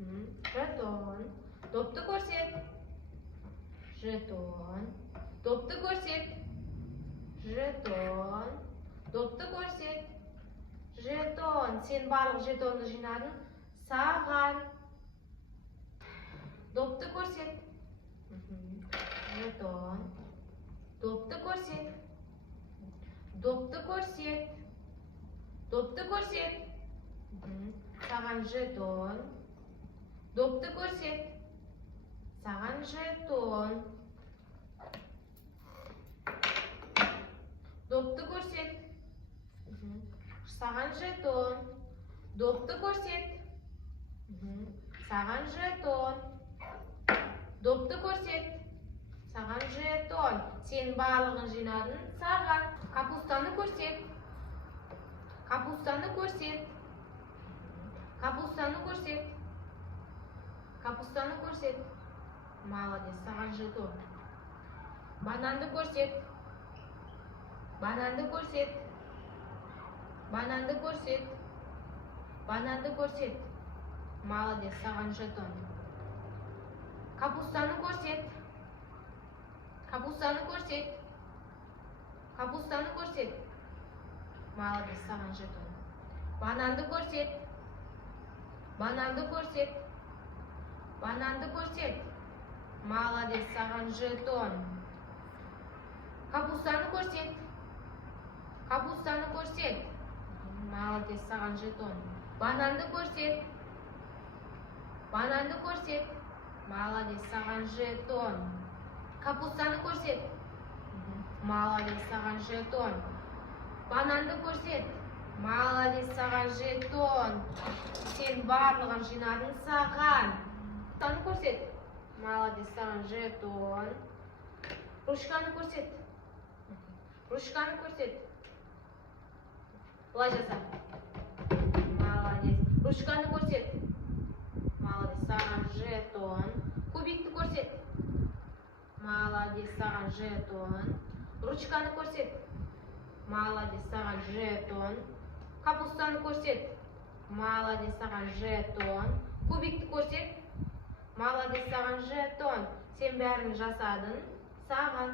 Жетон. Допты көрсет. Жетон. Допты көрсет. Жетон. Допты көрсет. Жетон. Сен барлық жетонды жинадың. Саған. Допты көрсет. Жетон. Допты көрсет. Допты көрсет. Допты көрсет. Саған жетон. Допты көрсет. Саған жетон. Допты көрсет. Саған жетон. Допты көрсет. Саған жетон. Допты көрсет. Саған жетон. Сен барлығын жинадың. Саған. Капустаны көрсет. Капустаны көрсет. Капустаны көрсет. Капустаны көрсет. Молодец, саған жетон. Бананды көрсет. Бананды көрсет. Бананды көрсет. Бананды көрсет. Молодец, саған жетон. Капустаны көрсет. Капустаны көрсет. Капустаны көрсет. Молодец, саған жетон. Бананды көрсет. Бананды көрсет. Бананды көрсет. Молодец, саған жетон. Капустаны көрсет. Капустаны көрсет. Молодец, саған жетон. Бананды көрсет. Бананды көрсет. Молодец, саған жетон. Капустаны көрсет. Молодец, саған жетон. Бананды көрсет. Молодец, саған жетон. Сен барлығын жинадың. Саған. Капустаны көрсет. Молодец, саған жетон. Ручканы көрсет. Ручканы көрсет. Былай жаса. Молодец. Ручканы көрсет. Молодец, саған жетон. Кубикті көрсет. Молодец, саған жетон. Ручканы көрсет. Молодец, саған жетон. Капустаны көрсет. Молодец, саған жетон. Кубикті көрсет. Молодец, саған жетон. Сен бәрін жасадың. Саған.